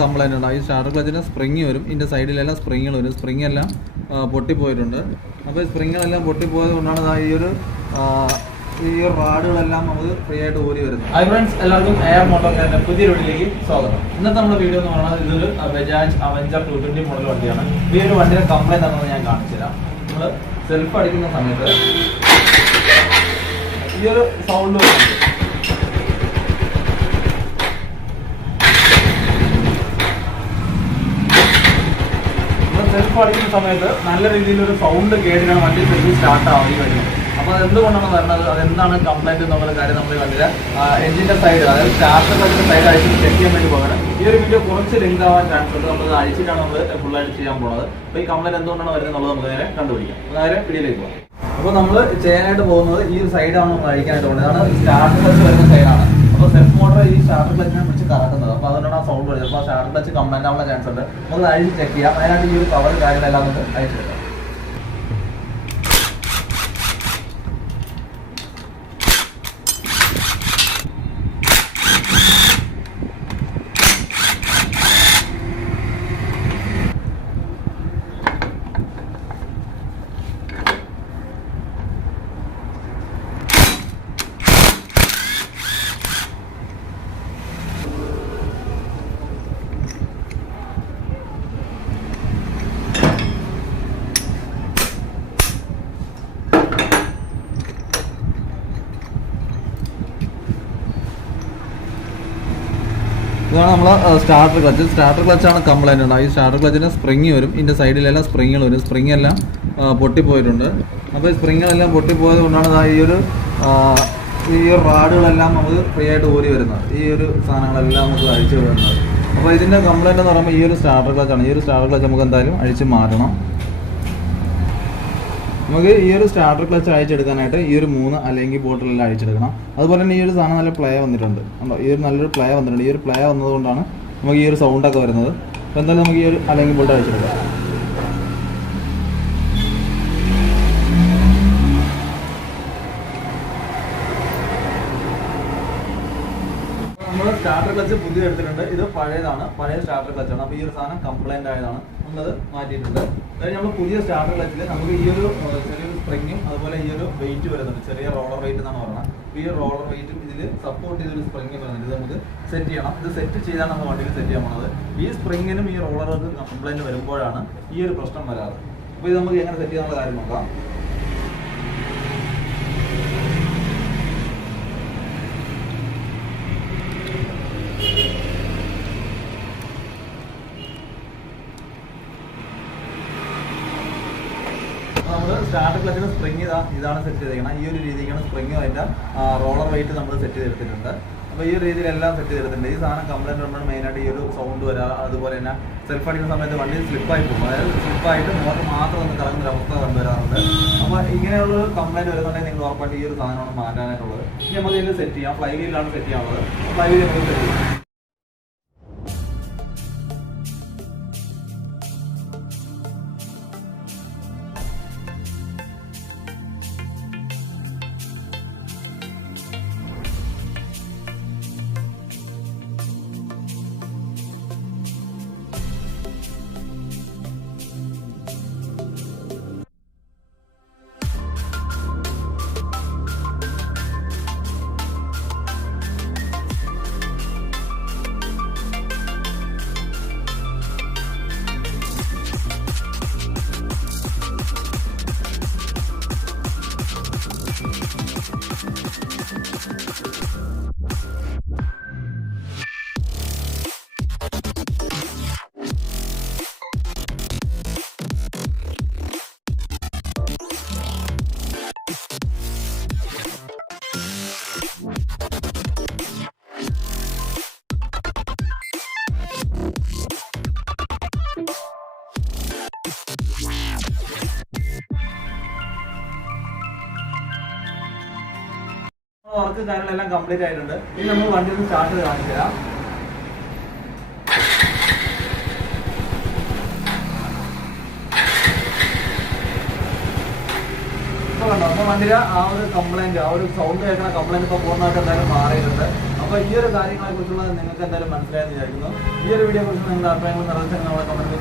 Complaint ഉണ്ട്. ഈ starter ക്ലച്ചിന് spring വരും, ഇതിൻ്റെ സൈഡിലെല്ലാം സ്പ്രിങ്ങുകൾ വരും. സ്പ്രിങ് എല്ലാം പൊട്ടിപ്പോയിട്ടുണ്ട്. അപ്പോൾ ഈ സ്പ്രിങ്ങുകളെല്ലാം പൊട്ടിപ്പോയത് കൊണ്ടാണ് ഈ റാഡുകളെല്ലാം നമുക്ക് ഫ്രീ ആയിട്ട് ഊരി വരുന്നത്. ഹായ് ഫ്രണ്ട്സ്, എല്ലാവർക്കും എയർ മോട്ടോറിന്റെ പുതിയ വീഡിയോയിലേക്ക് സ്വാഗതം. ഇന്നത്തെ നമ്മുടെ വീഡിയോ എന്ന് പറയുന്നത് ഇതൊരു ബജാജ് അവഞ്ചർ 220 മോഡൽ വണ്ടിയാണ്. ഈ ഒരു വണ്ടിയുടെ കംപ്ലൈൻറ്റ് ആണെന്ന് ഞാൻ കാണിച്ചു തരാം. നമ്മൾ സെൽഫ് അടിക്കുന്ന സമയത്ത് ഈ ഒരു സൗണ്ട് വരുന്നുണ്ട്. സെൽഫ് അടിക്കുന്ന സമയത്ത് നല്ല രീതിയിലൊരു സൗണ്ട് കേട്ടിട്ടാണ് വണ്ടി സെൽഫ് സ്റ്റാർട്ട് ആവുകയും വരുന്നത്. അപ്പോൾ അതെന്തുകൊണ്ടാണ് വരുന്നത്, അതെന്താണ് കംപ്ലൈൻറ്റ് എന്നുള്ള കാര്യം നമ്മൾ കണ്ടില്ല. എഞ്ചിൻ്റെ സൈഡ്, അതായത് സ്റ്റാർട്ടർ ക്ലച്ചിൻ്റെ സൈഡ് അഴിച്ച് ചെക്ക് ചെയ്യാൻ വേണ്ടി പോകണം. ഈ ഒരു വീഡിയോ കുറച്ച് ലെങ്ത് ആവാൻ ചാൻസ് ഉണ്ട്. നമ്മൾ അഴിച്ചിട്ടാണ് നമ്മൾ ഫുള്ളായിട്ട് ചെയ്യാൻ പോകുന്നത്. അപ്പോൾ ഈ കംപ്ലൈൻറ്റ് എന്തുകൊണ്ടാണ് വരുന്നത് എന്നുള്ളത് നമുക്ക് നേരെ കണ്ടുപിടിക്കാം. നേരെ വീഡിയോയിലേക്ക് പോകാം. അപ്പോൾ നമ്മൾ ചെയ്യാനായിട്ട് പോകുന്നത് ഈ ഒരു സൈഡാണ് നമ്മൾ അഴിക്കാനായിട്ട് പോകുന്നത്. അതാണ് സ്റ്റാർട്ടർ ക്ലച്ച് വരുന്ന സൈഡാണ്. അപ്പോൾ സെൽഫ് മോട്ടർ ഈ സ്റ്റാർട്ടർ ക്ലച്ചിനെ പിടിച്ച് കറക്കുന്നത്. അപ്പോൾ അതുകൊണ്ടാണ് ആ സൗണ്ട് വരുന്നത്. അപ്പോൾ സ്റ്റാർട്ടർ ക്ലച്ച് കംപ്ലൈൻറ്റ് ആവാനുള്ള ചാൻസ് ഉണ്ട്. നമുക്ക് അഴിച്ച് ചെക്ക് ചെയ്യാം. അതിനായിട്ട് ഈ ഒരു കവർ കാര്യങ്ങളെല്ലാം നമുക്ക് അഴിച്ചെടുക്കാം. ഇതാണ് നമ്മൾ സ്റ്റാർട്ടർ ക്ലച്ച്. സ്റ്റാർട്ടർ ക്ലച്ചാണ് കംപ്ലൈൻറ്റ് ഉണ്ട്. ഈ സ്റ്റാർട്ടർ ക്ലച്ചിന് സ്പ്രിങ് വരും, ഇതിൻ്റെ സൈഡിലെല്ലാം സ്പ്രിങ്ങുകൾ വരും. സ്പ്രിങ് എല്ലാം പൊട്ടിപ്പോയിട്ടുണ്ട്. അപ്പോൾ ഈ സ്പ്രിങ്ങുകളെല്ലാം പൊട്ടിപ്പോയത് കൊണ്ടാണ് ഈ റാഡുകളെല്ലാം നമുക്ക് ഫ്രീ ആയിട്ട് ഊരി വരുന്നത്. ഈ ഒരു സാധനങ്ങളെല്ലാം നമുക്ക് അഴിച്ചു വരുന്നത്. അപ്പോൾ ഇതിൻ്റെ കംപ്ലൈൻറ്റ് എന്ന് പറയുമ്പോൾ ഈ ഒരു സ്റ്റാർട്ടർ ക്ലച്ചാണ്. ഈ ഒരു സ്റ്റാർട്ടർ ക്ലച്ച് നമുക്ക് എന്തായാലും അഴിച്ച് മാറ്റണം. നമുക്ക് ഈ ഒരു സ്റ്റാർട്ടർ ക്ലച്ച് അഴിച്ചെടുക്കാനായിട്ട് ഈ ഒരു 3 അല്ലെങ്കിൽ ബോട്ടിലെല്ലാം അഴിച്ചെടുക്കണം. അതുപോലെ തന്നെ ഈ ഒരു സാധനം നല്ല പ്ലേ വന്നിട്ടുണ്ട്. ഉണ്ടോ, ഈ ഒരു നല്ലൊരു പ്ലേ വന്നിട്ടുണ്ട്. ഈ ഒരു പ്ലേ വന്നതുകൊണ്ടാണ് നമുക്ക് ഈ ഒരു സൗണ്ടൊക്കെ വരുന്നത്. അപ്പോൾ എന്തായാലും നമുക്ക് ഈ ഒരു അല്ലെങ്കിൽ ബോൾട്ട് അഴിച്ചെടുക്കാം. നമ്മൾ സ്റ്റാർട്ടർ ക്ലച്ച് പുതിയ എടുത്തിട്ടുണ്ട്. ഇത് പഴയതാണ്, പഴയ സ്റ്റാർട്ടർ ക്ലച്ചാണ്. അപ്പോൾ ഈ ഒരു സാധനം കംപ്ലൈൻ്റ് ആയതാണ്, നമ്മളത് മാറ്റിയിട്ടുണ്ട്. അതായത് നമ്മൾ പുതിയ സ്റ്റാർട്ടർ ക്ലച്ചിൽ നമുക്ക് ഈ ഒരു ചെറിയൊരു സ്പ്രിങ്ങും അതുപോലെ ഈ ഒരു വെയിറ്റ് വരുന്നുണ്ട്. ചെറിയ റോളർ വെയിറ്റ് എന്നാണ് പറയുന്നത്. ഈ റോളർ വെയിറ്റും ഇതിൽ സപ്പോർട്ട് ചെയ്തൊരു സ്പ്രിങ് വരുന്നുണ്ട്. ഇത് നമുക്ക് സെറ്റ് ചെയ്യണം. ഇത് സെറ്റ് ചെയ്താണ് നമ്മൾ വണ്ടിയിൽ സെറ്റ് ചെയ്യാൻ പോകുന്നത്. ഈ സ്പ്രിങ്ങിനും ഈ റോളർക്ക് കംപ്ലൈൻറ്റ് വരുമ്പോഴാണ് ഈ ഒരു പ്രശ്നം വരാറ്. അപ്പോൾ ഇത് നമുക്ക് എങ്ങനെ സെറ്റ് ചെയ്യാനുള്ള കാര്യം നോക്കാം. നമ്മൾ സ്റ്റാർട്ടർ ക്ലച്ചിന് സ്പ്രിങ് ഇതാണ് സെറ്റ് ചെയ്തേക്കണം. ഈ ഒരു രീതിക്കാണ് സ്പ്രിങ്ങും അതിൻ്റെ റോളർ വെയിറ്റ് നമ്മൾ സെറ്റ് ചെയ്തെടുത്തിട്ടുണ്ട്. അപ്പോൾ ഈ ഒരു രീതിയിലെല്ലാം സെറ്റ് ചെയ്തെടുത്തിട്ടുണ്ട്. ഈ സാധനം കംപ്ലൈൻറ്റ് വരുമ്പോൾ മെയിനായിട്ട് ഈ ഒരു സൗണ്ട് വരാം. അതുപോലെ തന്നെ സെൽഫ് അടിക്കുന്ന സമയത്ത് വണ്ടി സ്ലിപ്പായി പോകും. അതായത് സ്ലിപ്പായിട്ട് മോട്ടർ മാത്രം ഒന്ന് കറങ്ങുന്ന അവസ്ഥ കണ്ടുവരാറുണ്ട്. അപ്പോൾ ഇങ്ങനെയുള്ള കംപ്ലൈൻറ്റ് വരുന്നുണ്ടെങ്കിൽ നിങ്ങൾ ഉറപ്പായിട്ട് ഈ ഒരു സാധനമാണ് മാറ്റാനായിട്ടുള്ളത്. ഇനി നമുക്ക് ഇതിൽ സെറ്റ് ചെയ്യാം. ഫ്ലൈ വീലാണ് സെറ്റ് ചെയ്യാനുള്ളത്. ഫ്ലൈ വീൽ നമുക്ക് സെറ്റ് ചെയ്യാം. വർക്ക് കാര്യങ്ങളെല്ലാം കംപ്ലീറ്റ് ആയിട്ടുണ്ട്. ഇനി നമ്മൾ വണ്ടി ഒന്ന് സ്റ്റാർട്ട് ചെയ്ത് കാണിച്ചു തരാം. ഇപ്പോൾ കണ്ടോ, അപ്പോൾ വണ്ടിയുടെ ആ ഒരു കംപ്ലൈൻറ്റ്, ആ ഒരു സൗണ്ട് കേൾക്കുന്ന കംപ്ലൈൻറ്റ് ഇപ്പോൾ പൂർണ്ണമായിട്ട് എന്തായാലും മാറിയിട്ടുണ്ട്. അപ്പോൾ ഈ ഒരു കാര്യങ്ങളെ കുറിച്ചുള്ള നിങ്ങൾക്ക് എന്തായാലും മനസ്സിലായെന്ന് വിചാരിക്കുന്നു. ഈ ഒരു വീഡിയോ കുറിച്ച് നിങ്ങളുടെ അഭിപ്രായങ്ങൾ നിർദ്ദേശങ്ങൾ നമ്മളെ കമന്റ്